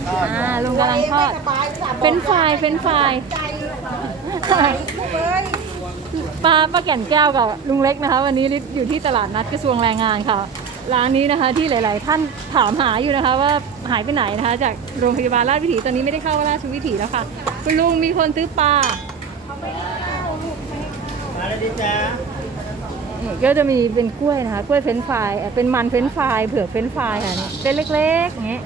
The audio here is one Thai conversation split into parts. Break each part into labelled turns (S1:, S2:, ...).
S1: ลุงกำลังทอดเฟรนช์ฟรายป้าแก่นแก้วกับลุงเล็กนะคะวันนี้อยู่ที่ตลาดนัดกระทรวงแรงงานค่ะร้านนี้นะคะที่หลายๆท่านถามหาอยู่นะคะว่าหายไปไหนนะคะจากโรงพยาบาลราชวิถีตอนนี้ไม่ได้เข้าราชวิถีแล้วค่ะคุณลุงมีคนซื้อปลา
S2: แล้วดิจ้า
S1: ก็จะมีเป็นกล้วยนะคะกล้วยเฟรนช์ฟรายเป็นมันเฟรนช์ฟรายเผือกเฟรนช์ฟรายค่ะเป็นเล็กๆอย่างเงี้ย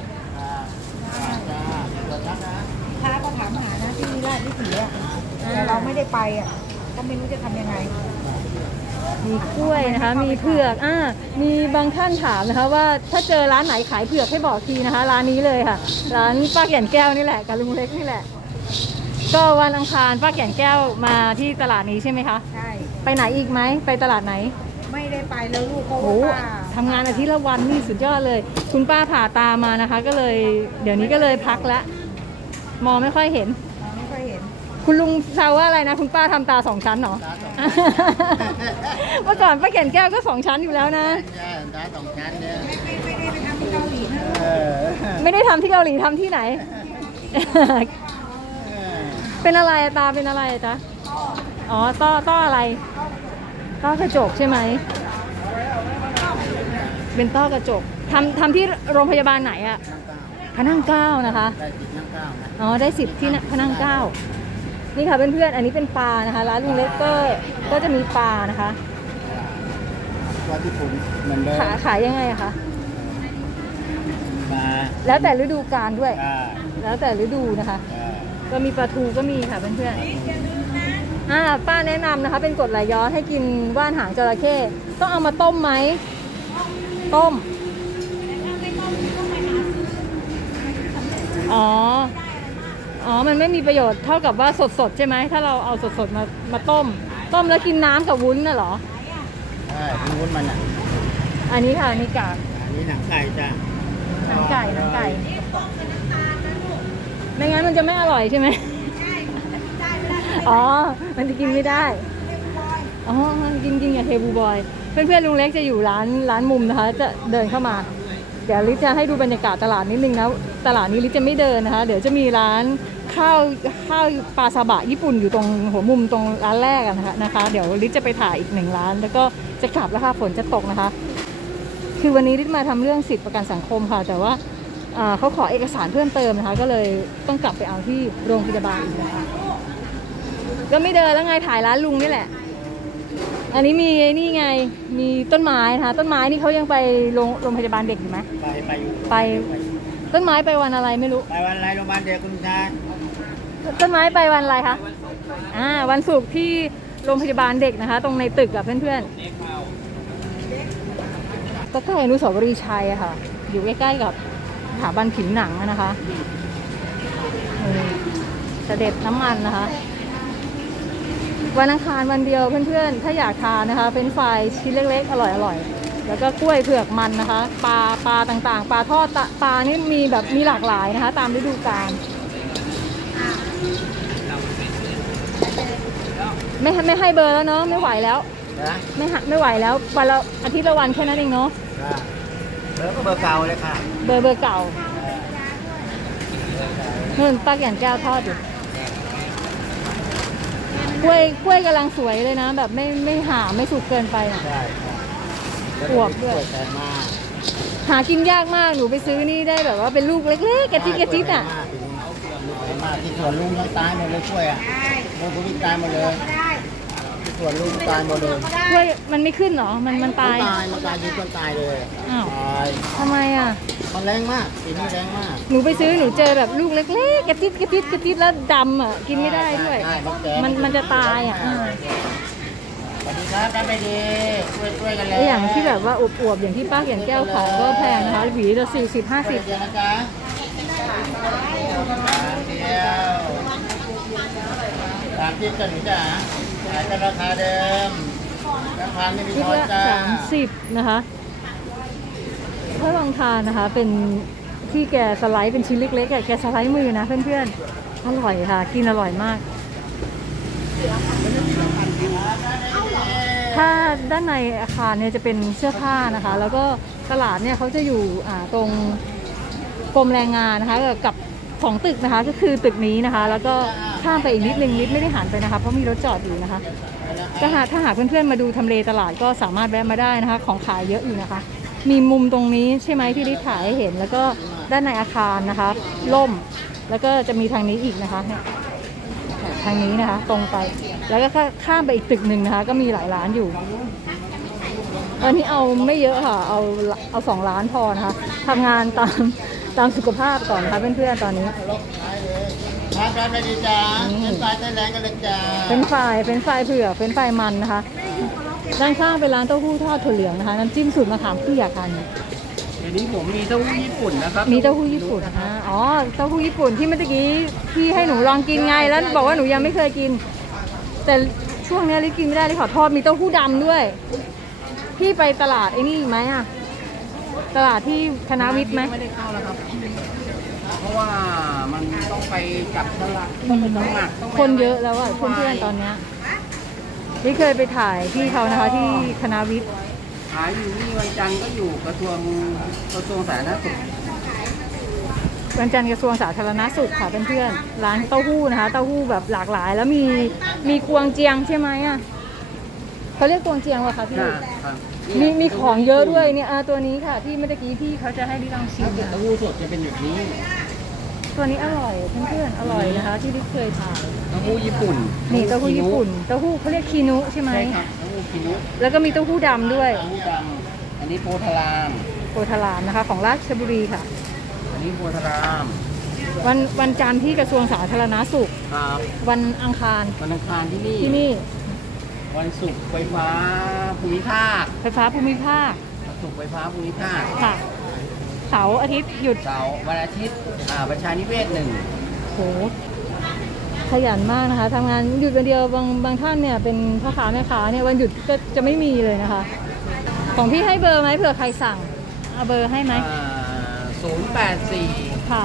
S3: ค้าก็ถามหานะที่ราชวิถีอ่ะแต่เราไม่ได้ไปอ่ะก็ไม่รู้จะทำยังไง
S1: มีกล้วยนะคะมีเผือกมีบางท่านถามนะคะว่าถ้าเจอร้านไหนขายเผือกให้บอกทีนะคะร้านนี้เลยค่ะร้านป้าแก่นแก้วนี่แหละกับลุงเล็กนี่แหละก็วันอังคารป้าแก่นแก้วมาที่ตลาดนี้ใช่ไหมคะ
S3: ใช่
S1: ไปไหนอีกไหมไปตลาดไหน
S3: ไม่ได้ไปแล้วลูกเพราะว่า
S1: ทำงานอาทิตย์ละวันนี่สุดยอดเลยคุณป้าผ่าตามานะคะก็เลยเดี๋ยวนี้ก็เลยพักแล้วมองไม่ค่อยเห็นคุณลุงแซวว่าอะไรนะคุณป้าทำตา2 ชั้นเหรอเมื่อก่อนป้าแก่นแก้วก็2 ชั้นอยู่แล้วนะ
S2: ใช่ตา2 ชั้นเนี่ย
S3: ไม่ได้ไปทำที่เกาหลีนะ
S1: ไม่ได้ทำที่เกาหลีทำที่ไหนเป็นอะไรตาเป็นอะไรจ๊ะอ๋อต้ออะไรต้อกระจกใช่ไหมเป็นต้อกระจกทำที่โรงพยาบาลไหนอะพระนั่งเกล้านะคะ
S2: ได้10 นั่ง 9นะ
S1: อ๋อได้10ที่พระนั่งเกล้านี่ค่ะเพื่อนๆอันนี้เป็นปลานะคะร้านลุงเล็กก็จะมีปลานะคะ
S2: ว่าที่ผมเหมือนเดิม
S1: ขายยังไงอะคะ
S2: มา
S1: แล้วแต่ฤดูกาลด้วยแล้วแต่ฤดูนะคะก็มีปลาทูก็มีค่ะเพื่อนๆป้าแนะนำนะคะเป็นกรดไหลย้อนให้กินว่านหางจระเข้ต้องเอามาต้มไหมต้มมันไม่มีประโยชน์เท่ากับว่าสดๆใช่ไหมถ้าเราเอาสดๆมาต้มแล้วกินน้ำกับวุ้นน่ะเหรอ
S2: ใช่วุ้นมันอ่ะ
S1: อันนี้ค่ะนี่กาก
S2: อันนี้หนังไก่จ้ะ
S1: หนังไก่ไม่งั้นมันจะไม่อร่อยใช่ไหมมันจะกินไม่ได้กินอย่างเทบูบอยเพื่อนๆลุงเล็กจะอยู่ร้านมุมนะคะจะเดินเข้ามาเดี๋ยวลิซจะให้ดูบรรยากาศตลาดนิดนึงนะตลาดนี้ลิซจะไม่เดินนะคะเดี๋ยวจะมีร้านข้าวปลาซาบะญี่ปุ่นอยู่ตรงหัวมุมตรงร้านแรกนะคะเดี๋ยวลิซจะไปถ่ายอีก1 ร้านแล้วก็จะกลับแล้วค่ะฝนจะตกนะคะคือวันนี้ลิซมาทำเรื่องสิทธิประกันสังคมค่ะแต่ว่าเขาขอเอกสารเพิ่มเติมนะคะก็เลยต้องกลับไปเอาที่โรงพยาบาลอีกนะคะก็ไม่เดินแล้วไงถ่ายร้านลุงนี่แหละอันนี้มีนี่ไงมีต้นไม้นะคะต้นไม้นี่เขายังไปโรงพยาบาลเด็กอยู่ไหมไปต้นไม้ไปวันอะไรไม่รู้
S2: ไปวันอะไรโรงพยาบาลเด็กคุณชาย
S1: ต้นไม้ไปวันอะไรคะวันศุกร์ที่โรงพยาบาลเด็กนะคะตรงในตึกกับเพื่อนๆก็ใกล้อนุสาวรีย์ชัยอะค่ะอยู่ใกล้ๆกับสถาบันผิวหนังนะคะเสด็จน้ำมันนะคะวันอังคารวันเดียวเพื่อนๆถ้าอยากทานนะคะเป็นไฟชิ้นเล็กๆอร่อยๆแล้วก็กล้วยเผือกมันนะคะปลาต่างๆปลาทอดปลานี่มีหลากหลายนะคะตามฤดูกาลไม่ให้เบอร์แล้วเนาะไม่ไหวแล้วไม่ไหวแล้ววันละอาทิตย์ละวันแค่นั้นเองเนาะ
S2: เบอร์ก็เบอร์เก่าเลยค่ะ
S1: เบอร์เก่าเงินป้าแก่นแก้วทอดอยู่กล้วยกำลังสวยเลยนะแบบไม่หาไม่สุกเกินไปนะอวบด้วยหากินยากมากหนูไปซื้อนี่ได้แบบว่าเป็นลูกเล็กๆกระจิ๊ดอ่ะ
S2: ที่สวนลุงยังตายหมดเลยกล้วยอ่ะลุงก็วิ่งตายหมดเลยที่สวนลุงตายหมดเลย
S1: กล้วยมันไม่ขึ้นหรอมันตาย
S2: มันตายยิงคนตายเลย
S1: ทำไมอ่ะ
S2: มันแรงมากปีนี้แรงมาก
S1: หนูไปซื้อหนูเจอแบบลูกเล็กๆกระจิ๊ดแล้วดำอ่ะกินไม่ได้ด้วยมันจะตายอ่ะ
S2: สวัสดีครับกันไปดีช่วยกันเลย
S1: อย่างที่แบบว่าอวบๆอย่างที่ป้าแก่นแก้วขายก็แพงนะคะหวีละ40-50
S2: นะจ๊ะ30กันหนูจ๋าขายกันราคาเดิมราคาไม่มีทอนจ้า
S1: 30นะคะถ้าลองทานนะคะเป็นที่แกสไลด์เป็นชิ้นเล็กๆแกสไลด์มือนะเพื่อนๆอร่อยค่ะกินอร่อยมากถ้าด้านในอาคารเนี่ยจะเป็นเสื้อผ้านะคะแล้วก็ตลาดเนี่ยเขาจะอยู่ตรงกรมแรงงานนะคะกับ 2 ตึกนะคะก็คือตึกนี้นะคะ แล้วก็ข้ามไปอีกนิดนึงลิศไม่ได้หันไปนะคะเพราะมีรถจอดอยู่นะคะถ้าหากเพื่อนๆมาดูทำเลตลาดก็สามารถแวะมาได้นะคะของขายเยอะอยู่นะคะ มีมุมตรงนี้ใช่ไหมที่ลิศถ่ายให้เห็น แล้วก็ด้านในอาคารนะคะล่มแล้วก็จะมีทางนี้อีกนะคะเนี่ยทางนี้นะคะตรงไปแล้วก็ข้ามไปอีกตึกหนึ่งนะคะก็มีหลายร้านอยู่อันนี้เอาไม่เยอะค่ะเอา2 ร้านพอนะคะทำงานตามสุขภาพก่อนนะคะเพื่อนๆตอนนี้
S2: ร้านไม่ดีจ้าเป็นปลาไทยแลนด์กันเลยจ้า
S1: เป็นไฟเผือกเป็นไฟมันนะคะด้านข้างเป็นร้านเต้าหู้ทอดถั่วเหลืองนะคะน้ำจิ้มสูตรมะขามเปียกค่ะนี่
S2: เดี๋ยวนี้ผมมีเต้าหู้ญี่ปุ่นนะครับ
S1: มีเต้าหู้ญี่ปุ่นนะคะอ๋อเต้าหู้ญี่ปุ่นที่เมื่อกี้พี่ให้หนูลองกินไงแล้วบอกว่าหนูยังไม่เคยกิน แต่ช่วงนี้ลิกินไม่ได้เลยขอโทษมีเต้าหู้ดำด้วยพี่ไปตลาดไอ้นี่ไหมอะตลาดที่คณะวิทย์ไหม
S2: ไม่ได้เข้าแล้วครับ เพราะว่ามันต้องไปจับฉลากต้องไปสมัครต้องไป
S1: คนเยอะแล้วอะเพื่อนๆตอนเนี้ยลิเคยไปถ่ายที่เขานะคะที่คณะวิทย์
S2: ขายอยู่นี่วันจันทร์ก็อยู่กระทรวงสาธารณสุข
S1: วันจันทร์กระทรวงสาธารณสุขค่ะเพื่อนๆร้านเต้าหู้นะคะเต้าหู้แบบหลากหลาย แล้วมีกวงเจียงใช่ไหมอะเขาเรียกกวงเจียงวะคะพี่
S2: ครับ
S1: มีของเยอะด้วยเนี่ยตัวนี้ค่ะที่เมื่อกี้พี่เขาจะให้ดิลองชิม
S2: เต้าหู้สดจะเป็นแบบนี้
S1: ตัวนี้อร่อยเพื่อนๆอร่อยนะคะ ที่ดิเคยทาน
S2: เต้าหู้ญี่ปุ่น
S1: นี่เต้าหู้ญี่ปุ่นเต้าหู้เขาเรียกคีนุใช่ไหม
S2: ใช่ครับเต้าหู้คินุ
S1: แล้วก็มีเต้าหู้ดำด้วย
S2: เต้าหู้ดำอันนี้โพธาราม
S1: โพธารามนะคะ ของราชบุรีค่ะ
S2: อันนี้โพธาราม
S1: วันจันทร์ที่กระทรวงสาธารณสุข
S2: ครับ
S1: วันอังคาร
S2: วันอังคารที่นี่
S1: ที่นี่
S2: วันศุกร์ไฟฟ้าภูมิภาค
S1: ไฟฟ้าภูมิภาค
S2: วันศุกร์ไฟฟ้าภูมิภาค
S1: ค่ะเสาร์อาทิตย์หยุด
S2: เสาร์วันอาทิตย์ประชานิเวศ1
S1: โหขยันมากนะคะทำงานหยุดวันเดียวบางท่านเนี่ยเป็นพ่อค้าแม่ค้าเนี่ยวันหยุดก็จะไม่มีเลยนะคะ ของพี่ให้เบอร์ไหมเผื่อใครสั่งเอาเบอร์ให้ไหม
S2: 084
S1: ค่ะ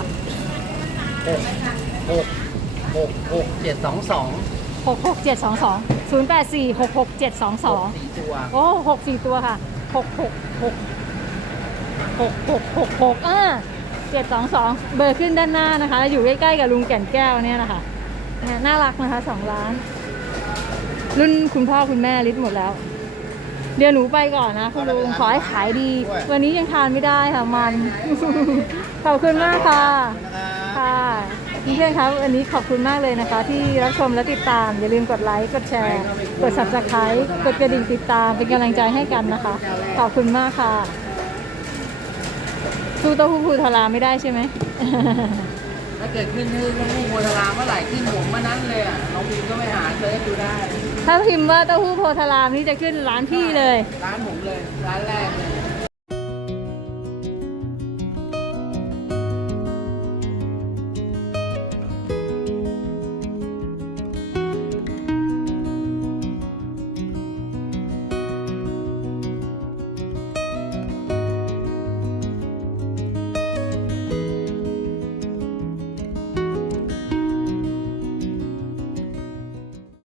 S2: 66722
S1: 66722 084 66722
S2: 4 ตัว
S1: โอ้64 ตัวค่ะ666722เบอร์ขึ้นด้านหน้านะคะ อยู่ใกล้ๆกับลุงแก่นแก้วเนี่ยนะคะเนี่ยน่ารักนะคะ2 ร้าน รุ่นคุณพ่อคุณแม่ลิศหมดแล้ว เดี๋ยวหนูไปก่อนนะคุณลุงขอให้ขายดี วันนี้ยังทานไม่ได้ค่ะมัน ขอบคุณมากค่ะ ค่ะเพื่อนๆครับวันนี้ขอบคุณมากเลยนะคะ ที่รับชมและติดตามอย่าลืมกดไลค์กดแชร์กด Subscribe กดกระดิ่งติดตามเป็นกำลังใจให้กันนะคะ ขอบคุณมากค่ะสู้เต้าหู้ภูทาราไม่ได้ใช่ไหม
S2: ถ้าเกิดขึ้นชื่อเต้าหู้โพธารามเมื่อไหร่ขึ้นหัวเมื่อนั้นเลยอ่ะน้องพิมก็ไปหาเซิร์ชดูได้
S1: ถ้าพิมพ์ว่าเต้าหู้โพธารามนี่จะขึ้นร้านพี่เลย
S2: ร้านผมเลย ร้านแรกเลย